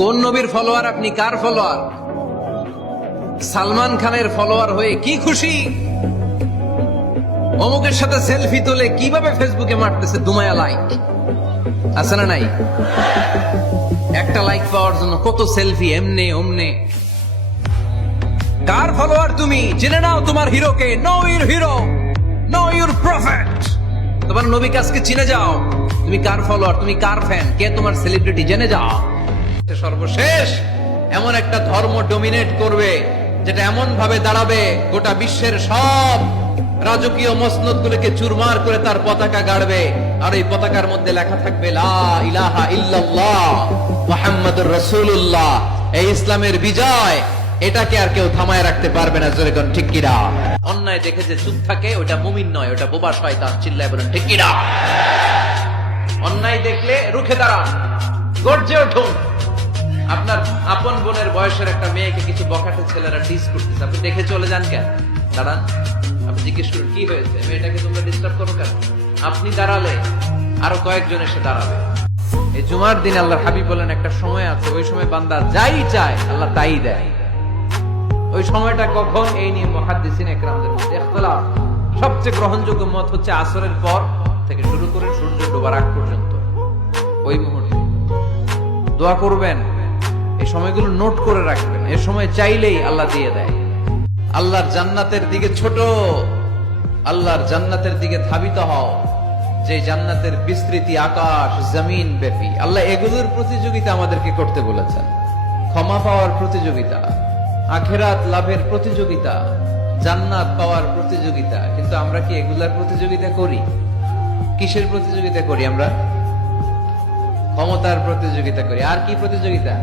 কোন নবীর ফলোয়ার আপনি? কার ফলোয়ার? সালমান খানের ফলোয়ার হয়ে কি খুশি? অমুকের সাথে সেলফি তোলে কিভাবে ফেসবুকে মারতেছে দুমায়া লাইক, আছে না নাই? একটা লাইক পাওয়ার জন্য কত সেলফি, এমনে ওমনে। কার ফলোয়ার তুমি? জেনে নাও তোমার হিরোকে। Know your hero, know your prophet. তোমার নবীকে আজকে চিনে যাও। তুমি কার ফলোয়ার, তুমি কার ফ্যান, কে তোমার সেলিব্রিটি, জেনে যাও। সর্বশেষ এমন একটা ধর্ম ডমিনেট করবে যেটা এমন ভাবে দাঁড়াবে গোটা বিশ্বের সব রাজকীয় মসনদ গুলোকে চুরমার করে তার পতাকা গাড়বে, আর এই পতাকার মধ্যে লেখা থাকবে লা ইলাহা ইল্লাল্লাহ মুহাম্মাদুর রাসূলুল্লাহ। এই ইসলামের বিজয়, এটাকে আর কেউ থামায় রাখতে পারবে না। জোরে কোন ঠিক কিনা? অন্যায় দেখে যে চুপ থাকে ওটা মুমিন নয়, ওটা বোবা শয়তান। চিল্লায় বলেন ঠিক কিনা? অন্যায় দেখলে রুখে দাঁড়ান, গর্জে উঠুন। আপনার আপন বোনের বয়সের একটা মেয়েকে কিছু বখাটে ছেলেরা ডিস করতেছে, আপনি দেখে চলে যান কেন? দাঁড়ান, আপনি জিজ্ঞেস করুন কি হয়েছে, মেয়েটাকে তোমরা ডিস্টার্ব করো কেন? আপনি দাঁড়ালে আরো কয়েকজন এসে দাঁড়াবে। এই জুমার দিন আল্লাহর হাবিব বলেন একটা সময় আছে, ওই সময় বান্দা যাই চায় আল্লাহ তাই দেয়। ওই সময়টা কখন? এই নিয়ে মুহাদ্দিসিন ইকরামদের মধ্যে ইখতিলাফ। সবচেয়ে গ্রহণযোগ্য মত হচ্ছে আসরের পর থেকে শুরু করে সূর্য ডোবার আগ পর্যন্ত। ওই মুহূর্তে দোয়া করবেন, এই সময়গুলো নোট করে রাখবেন। এই সময় চাইলেই আল্লাহ দিয়ে দেয়। আল্লাহর জান্নাতের দিকে ছোট, আল্লাহর জান্নাতের দিকে ধাবিত হও, যে জান্নাতের বিস্তৃতি আকাশ জমিন ব্যাপী। আল্লাহ এগুলোর প্রতিযোগিতা আমাদেরকে করতে বলেছেন। ক্ষমা পাওয়ার প্রতিযোগিতা, আখিরাত লাভের প্রতিযোগিতা, জান্নাত পাওয়ার প্রতিযোগিতা। কিন্তু আমরা কি এগুলার প্রতিযোগিতা করি? কিসের প্রতিযোগিতা করি আমরা? ক্ষমতার প্রতিযোগিতা করি। আর কি প্রতিযোগিতা?